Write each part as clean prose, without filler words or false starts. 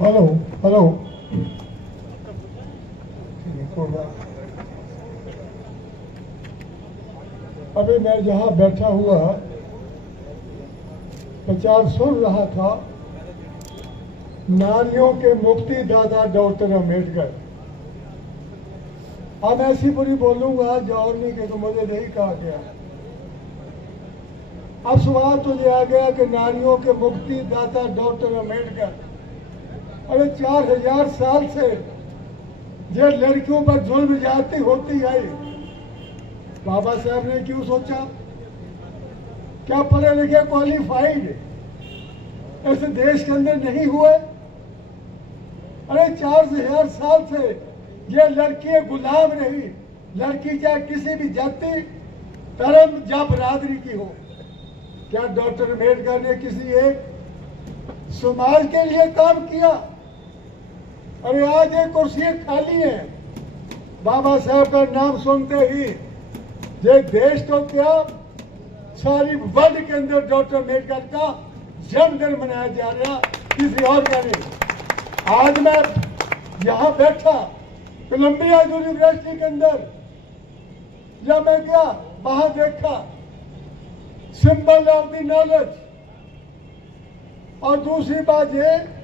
Hello hello. अभी मैं जहाँ बैठा हुआ प्रचार सुन रहा था नारियों के मुक्तिदाता डॉक्टर अम्बेडकर। अब ऐसी पूरी बोलूंगा जौहर नहीं के तो मुझे नहीं कहा गया। अब सवाल तो ये आ गया कि नारियों के मुक्तिदाता डॉक्टर अम्बेडकर, अरे 4000 साल से जो लड़कियों पर जुल्म ज्यादती होती आई, बाबा साहब ने क्यों सोचा? क्या पढ़े लिखे क्वालिफाइड ऐसे देश के अंदर नहीं हुए? अरे 4000 साल से ये लड़की गुलाम रही, लड़की चाहे किसी भी जाति धर्म या बरादरी की हो। क्या डॉक्टर अम्बेडकर ने किसी एक समाज के लिए काम किया? अरे आज ये कुर्सियां खाली हैं, बाबा साहब का नाम सुनते ही ये देश तो क्या सारी वर्ल्ड के अंदर डॉक्टर अम्बेडकर का जन्मदिन मनाया जा रहा, किसी और का नहीं। आज मैं यहाँ बैठा कोलंबिया यूनिवर्सिटी के अंदर, जब मैं गया वहां देखा सिंबल ऑफ द नॉलेज, और दूसरी बात ये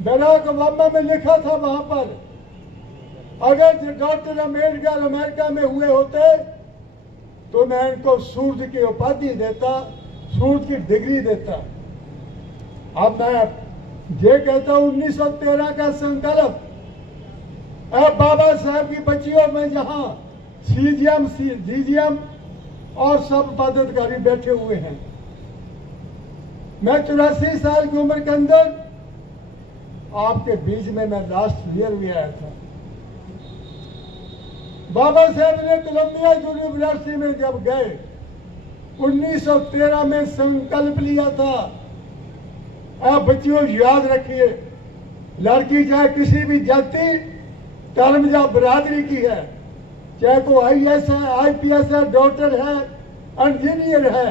बराक ओबामा में लिखा था वहां पर, अगर डॉक्टर अम्बेडकर अमेरिका में हुए होते तो मैं इनको सूर्य की उपाधि देता, सूर्य की डिग्री देता। अब मैं ये कहता हूं 1913 का संकल्प, अब बाबा साहब की बच्चियों में जहां जीजीएम और सब पदाधिकारी बैठे हुए हैं, मैं 84 साल की उम्र के अंदर आपके बीच में मैं लास्ट ईयर भी आया था। बाबा साहब ने कोलंबिया यूनिवर्सिटी में जब गए 1913 में संकल्प लिया था। आप बच्चियों याद रखिए, लड़की चाहे किसी भी जाति धर्म या बरादरी की है, चाहे को आईएएस है, आईपीएस है, डॉक्टर है, इंजीनियर है,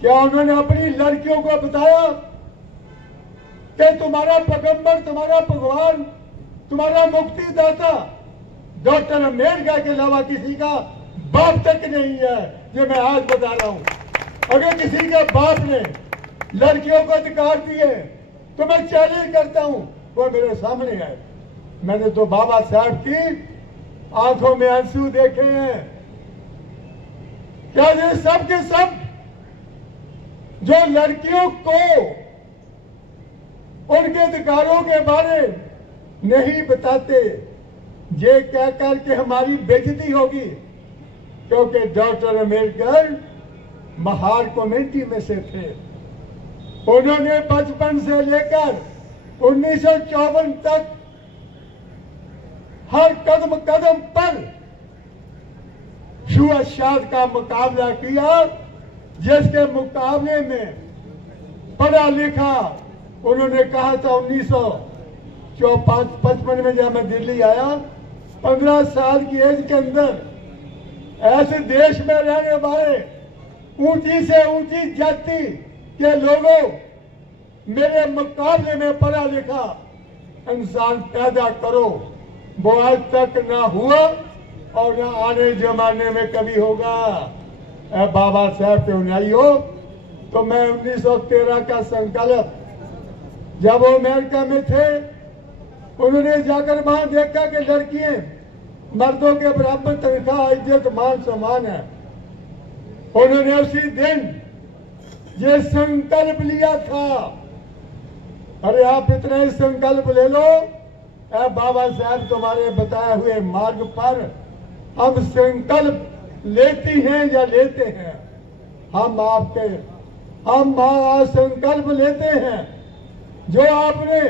क्या उन्होंने अपनी लड़कियों को बताया कि तुम्हारा पैगंबर, तुम्हारा भगवान, तुम्हारा मुक्तिदाता डॉक्टर अम्बेडकर के अलावा किसी का बाप तक नहीं है? ये मैं आज बता रहा हूं। अगर किसी के बाप ने लड़कियों को अधिकार दिए तो मैं चैलेंज करता हूं वो मेरे सामने आए। मैंने तो बाबा साहब की आंखों में आंसू देखे हैं। क्या ये सब के सब जो लड़कियों को उनके अधिकारों के बारे नहीं बताते, ये कहकर के हमारी बेइज्जती होगी, क्योंकि डॉक्टर अम्बेडकर महार कम्युनिटी में से थे। उन्होंने बचपन से लेकर 1954 तक हर कदम कदम पर छुआछूत का मुकाबला किया, जिसके मुकाबले में पढ़ा लिखा, उन्होंने कहा था 1955 में जब मैं दिल्ली आया, 15 साल की एज के अंदर ऐसे देश में रहने वाले ऊंची से ऊंची जाति के लोगों मेरे मुकाबले में पढ़ा लिखा इंसान पैदा करो, वो आज तक ना हुआ और ना आने जमाने में कभी होगा। बाबा साहब के अनुयायी हो तो मैं 1913 का संकल्प, जब वो अमेरिका में थे, उन्होंने जाकर वहां देखा कि लड़कियां मर्दों के बराबर तनख्वाह, इज्जत, मान सम्मान है। उन्होंने उसी दिन ये संकल्प लिया था। अरे आप इतना ही संकल्प ले लो, बाबा साहब तुम्हारे बताए हुए मार्ग पर हम संकल्प लेती हैं या लेते हैं। हम संकल्प लेते हैं जो आपने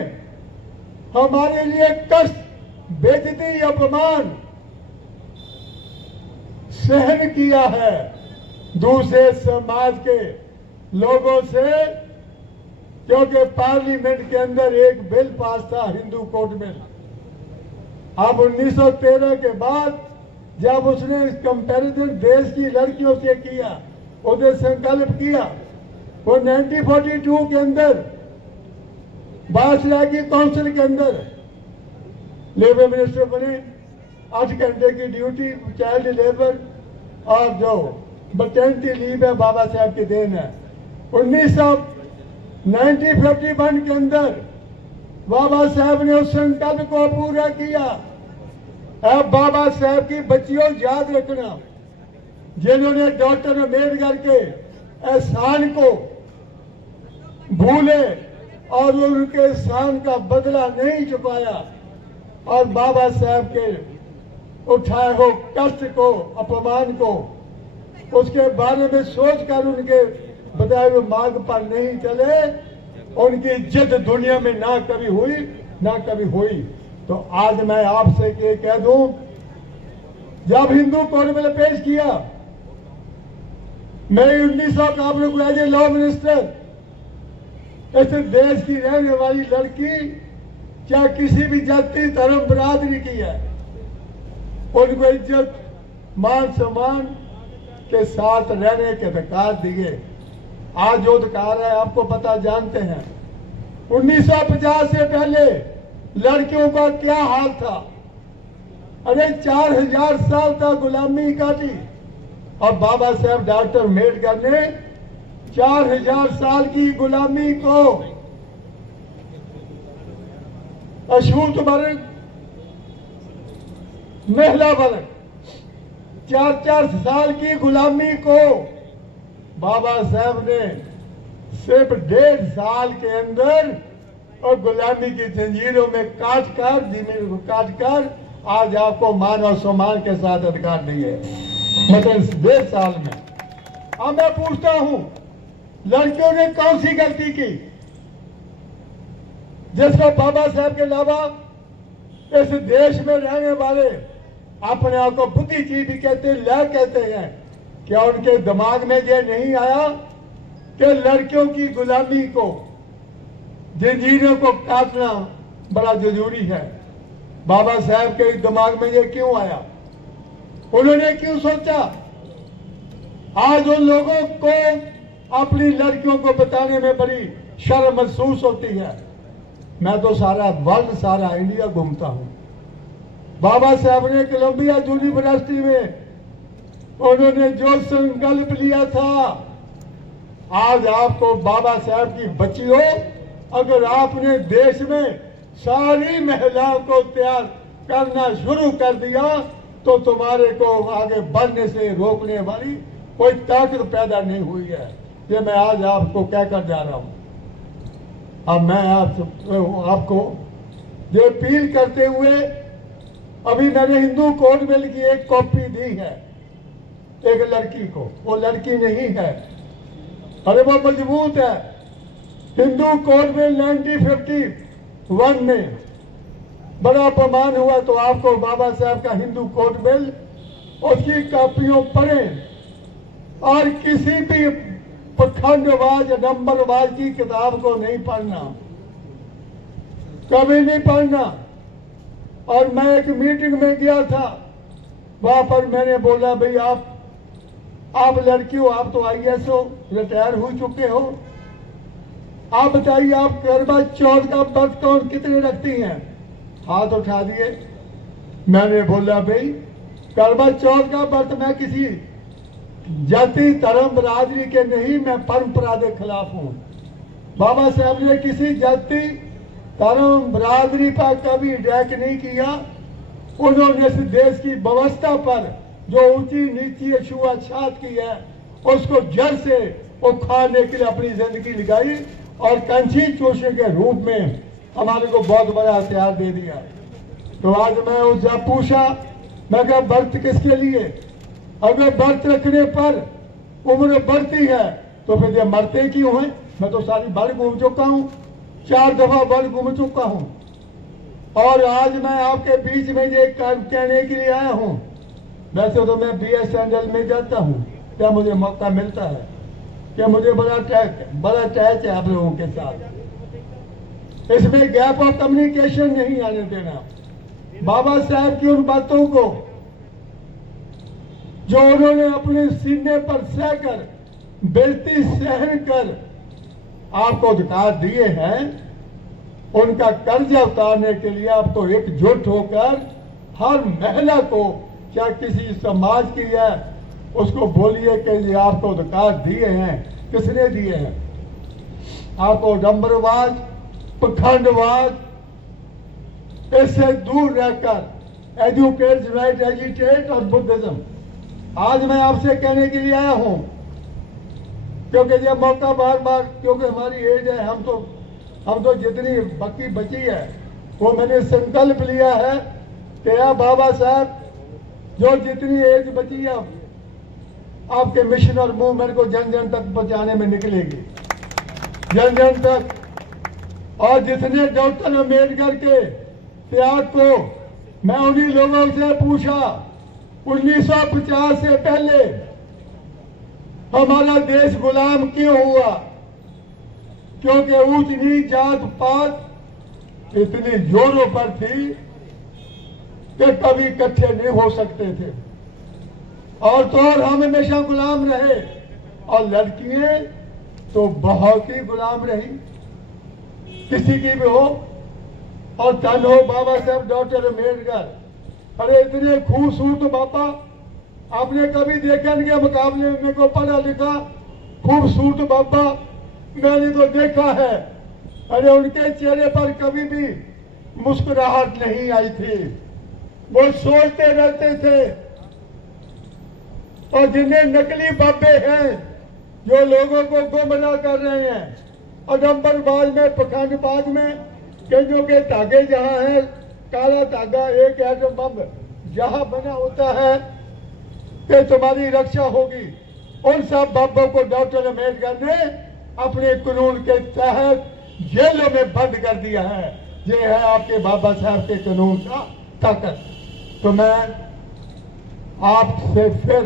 हमारे लिए कष्ट, बेइज्जती, अपमान सहन किया है दूसरे समाज के लोगों से, क्योंकि पार्लियामेंट के अंदर एक बिल पास था, हिंदू कोड बिल। अब 1913 के बाद जब उसने कंपैरिजन देश की लड़कियों से किया, उसने संकल्प किया, वो 1942 के अंदर बादशाह की काउंसिल के अंदर लेबर मिनिस्टर बने, 8 घंटे की ड्यूटी, चाइल्ड लेबर और जो मैटरनिटी लीव है बाबा साहब की देन है। 1951 के अंदर बाबा साहब ने उस संकल्प को पूरा किया। अब बाबा साहब की बच्चियों याद रखना, जिन्होंने डॉक्टर अम्बेडकर के एहसान को भूले और उनके एहसान का बदला नहीं चुकाया और बाबा साहब के उठाए हो कष्ट को, अपमान को, उसके बारे में सोचकर उनके बताए हुए मार्ग पर नहीं चले, उनकी इज्जत दुनिया में ना कभी हुई ना कभी हुई। तो आज मैं आपसे ये कह दूं, जब हिंदू कोर्ट में पेश किया, मैं 1951 को एज ए लॉ मिनिस्टर, इस देश की रहने वाली लड़की चाहे किसी भी जाति धर्म बरादरी की है, उनको इज्जत मान सम्मान के साथ रहने के अधिकार दिए। आज जो अधिकार है आपको पता, जानते हैं 1950 से पहले लड़कियों का क्या हाल था। अरे 4000 साल तक गुलामी काटी और बाबा साहब डॉक्टर अम्बेडकर ने 4000 साल की गुलामी को अछूत वर्ग, महिला वर्ग, 4 साल की गुलामी को बाबा साहब ने सिर्फ 1.5 साल के अंदर और गुलामी की जंजीरों में काटकर, जमीन को काटकर आज आपको मान और सम्मान के साथ अधिकार दिए, मतलब 1.5 साल में। अब मैं पूछता हूं, लड़कियों ने कौन सी गलती की जिसको बाबा साहब के अलावा इस देश में रहने वाले अपने आप को बुद्धिजीवी कहते हैं, क्या उनके दिमाग में यह नहीं आया कि लड़कियों की गुलामी को, जंजीरों को काटना बड़ा जरूरी है? बाबा साहब के दिमाग में ये क्यों आया? उन्होंने क्यों सोचा? आज उन लोगों को अपनी लड़कियों को बताने में बड़ी शर्म महसूस होती है। मैं तो सारा वर्ल्ड, सारा इंडिया घूमता हूं। बाबा साहब ने कोलंबिया यूनिवर्सिटी में उन्होंने जो संकल्प लिया था, आज आपको बाबा साहब की बच्चियों, अगर आपने देश में सारी महिलाओं को तैयार करना शुरू कर दिया तो तुम्हारे को आगे बढ़ने से रोकने वाली कोई ताकत पैदा नहीं हुई है। ये मैं आज आपको कहकर जा रहा हूं। अब मैं आपको ये अपील करते हुए, अभी मैंने हिंदू कोड बिल की एक कॉपी दी है एक लड़की को, वो लड़की नहीं है, अरे वो मजबूत है। हिंदू कोड बिल 1951 में बड़ा अपमान हुआ, तो आपको बाबा साहब का हिंदू कोड बिल, उसकी कॉपियों पढ़ें और किसी भी पखंडवाज, नंबरवाज की किताब को नहीं पढ़ना, कभी नहीं पढ़ना। और मैं एक मीटिंग में गया था, वहां पर मैंने बोला, भाई आप लड़की हो, आप तो IAS हो, रिटायर हो चुके हो, आप बताइए आप करवा चौथ का व्रत कौन कितने रखती हैं? हाथ उठा दिए। मैंने बोला, भाई करवा चौथ का व्रत मैं किसी जाति धर्म बरादरी के नहीं, मैं परंपरा के खिलाफ हूं। बाबा साहब ने किसी जाति धर्म बरादरी पर कभी अटैक नहीं किया। उन्होंने इस देश की व्यवस्था पर जो ऊंची नीची छुआछूत की है, उसको जड़ से उखाड़ने के लिए अपनी जिंदगी लगाई और कंची चूषण के रूप में हमारे को बहुत बड़ा हथियार दे दिया। तो आज मैं उससे पूछा, मैं कहा व्रत किसके लिए? अगर व्रत रखने पर उम्र बढ़ती है तो फिर ये मरते क्यों हैं? मैं तो सारी वर्ल्ड घूम चुका हूं, 4 दफा वर्ल्ड घूम चुका हूं, और आज मैं आपके बीच में ये कहने के लिए आया हूं। वैसे तो मैं BSNL में जाता हूं, क्या मुझे मौका मिलता है कि मुझे बड़ा अटैच है आप लोगों के साथ। इसमें गैप ऑफ कम्युनिकेशन नहीं आने देना। बाबा साहब की उन बातों को जो उन्होंने अपने सीने पर सहकर, बेइज्जती सहन कर आपको अधिकार दिए हैं, उनका कर्जा उतारने के लिए आपको एकजुट होकर हर महिला को, क्या किसी समाज की है, उसको बोलिए कि ये आपको अधिकार दिए हैं, किसने दिए हैं? आपको नंबरवाद, पखंडवाद, इससे दूर रहकर एजुकेट राइट एजिटेट और बुद्धिज्म। आज मैं आपसे कहने के लिए आया हूं, क्योंकि ये मौका बार बार, क्योंकि हमारी एज है, हम तो जितनी बाकी बची है वो मैंने संकल्प लिया है कि या बाबा साहब, जो जितनी एज बची है आपके मिशन और मूवमेंट को जन जन तक पहुंचाने में निकलेगी, जन जन तक। और जितने डॉक्टर अम्बेडकर के त्याग को मैं उन्हीं लोगों से पूछा, 1950 से पहले हमारा देश गुलाम क्यों हुआ? क्योंकि ऊंच नीच जात पात इतनी जोरों पर थी कि कभी इकट्ठे नहीं हो सकते थे, और तो और हम हमेशा गुलाम रहे, और लड़कियां तो बहुत ही गुलाम रही, किसी की भी हो। और धन हो बाबा साहब डॉक्टर अम्बेडकर। अरे इतने खूबसूरत बाबा आपने कभी देखा इनके मुकाबले में को पढ़ा लिखा खूबसूरत बाबा मैंने तो देखा है। अरे उनके चेहरे पर कभी भी मुस्कुराहट नहीं आई थी, वो सोचते रहते थे। और जिन्हें नकली बाबे हैं जो लोगों को गुमराह कर रहे हैं, और नंबरबाज में, पखंडबाज में, कईयों के धागे जहां है, काला धागा एक एटम बम जहां बना होता है कि तुम्हारी रक्षा होगी, उन सब बाबों को डॉक्टर अम्बेडकर ने अपने कानून के तहत जेलों में बंद कर दिया है। ये है आपके बाबा साहब के कानून का ताकत। तो मैं आपसे फिर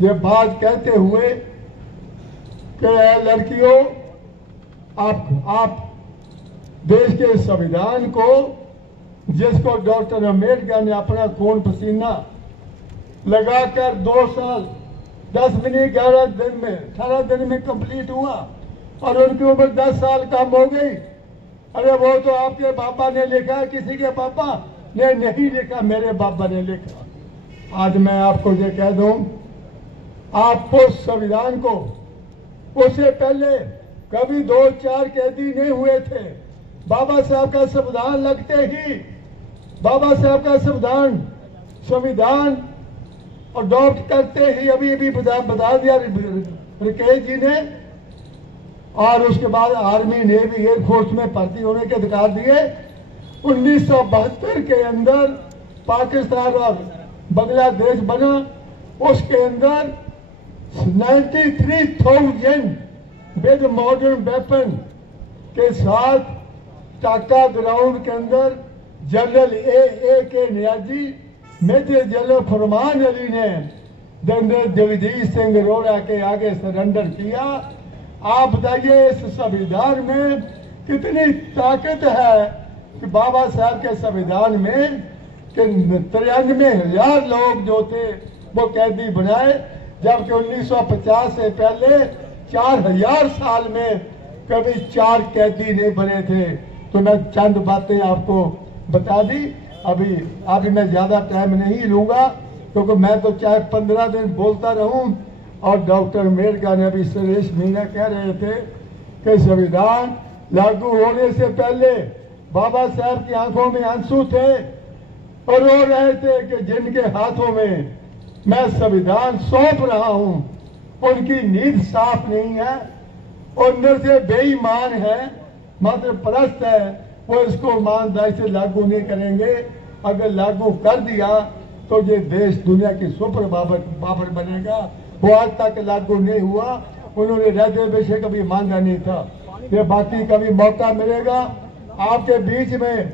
ये बात कहते हुए कि लड़कियों, आप देश के संविधान को, जिसको डॉक्टर अम्बेडकर ने अपना खून पसीना लगाकर 2 साल 10 मिनट 11 दिन में 18 दिन में कंप्लीट हुआ, और उनकी उम्र 10 साल कम हो गई। अरे वो तो आपके पापा ने लिखा, किसी के पापा ने नहीं लिखा, मेरे पापा ने लिखा। आज मैं आपको ये कह दूं, आपको संविधान को, उससे पहले कभी 2-4 कैदी नहीं हुए थे। बाबा साहब का संविधान लगते ही, बाबा साहब का संविधान अडॉप्ट करते ही अभी बता दिया रिकेश जी ने, और उसके बाद आर्मी, नेवी, एयरफोर्स में भर्ती होने के अधिकार दिए। 1972 के अंदर पाकिस्तान और बांग्लादेश बना, उसके अंदर 93,000 विद मॉडर्न वेपन के साथ टाका ग्राउंड के अंदर जनरल ए के नियाजी, मेजर जनरल फरमान अली ने जनरल जगजीत सिंह अरोड़ा के आगे सरेंडर किया। आप बताइए इस संविधान में कितनी ताकत है कि बाबा साहब के संविधान में कि 93,000 लोग जो थे वो कैदी बनाए, जबकि 1950 से पहले 4,000 साल में कभी 4 कैदी नहीं बने थे। तो मैं चंद बातें आपको बता दी। अभी मैं ज्यादा टाइम नहीं लूंगा, क्योंकि मैं तो चाहे 15 दिन बोलता रहूं। और डॉक्टर अम्बेडकर ने अभी सुरेश मीना कह रहे थे कि संविधान लागू होने से पहले बाबा साहब की आंखों में आंसू थे और रो रहे थे कि जिनके हाथों में मैं संविधान सौंप रहा हूं, उनकी नींद साफ नहीं है, अंदर से बेईमान है, मात्र परस्त है, वो इसको ईमानदारी से लागू नहीं करेंगे। अगर लागू कर दिया तो ये देश दुनिया की सुपर पावर बनेगा। वो आज तक लागू नहीं हुआ, उन्होंने रिजर्वेशन कभी मांगा नहीं था। ये बाकी कभी मौका मिलेगा आपके बीच में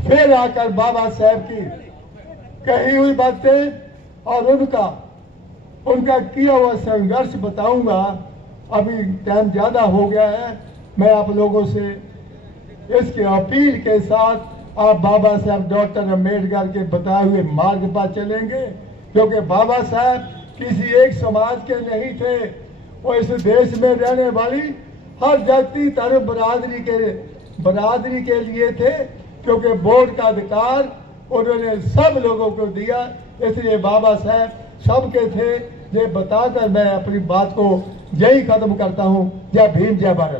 फिर आकर बाबा साहब की कही हुई बातें और उनका किया हुआ संघर्ष बताऊंगा। अभी टाइम ज्यादा हो गया है। मैं आप लोगों से इसकी अपील के साथ आप बाबा साहब डॉक्टर अम्बेडकर के बताए हुए मार्ग पर चलेंगे, क्योंकि बाबा साहब किसी एक समाज के नहीं थे। वो इस देश में रहने वाली हर जाति धर्म बरादरी के बरादरी के लिए थे, क्योंकि वोट का अधिकार उन्होंने सब लोगों को दिया, इसलिए बाबा साहब सबके थे। ये बताकर मैं अपनी बात को यही खत्म करता हूँ। जय भीम, जय भारत।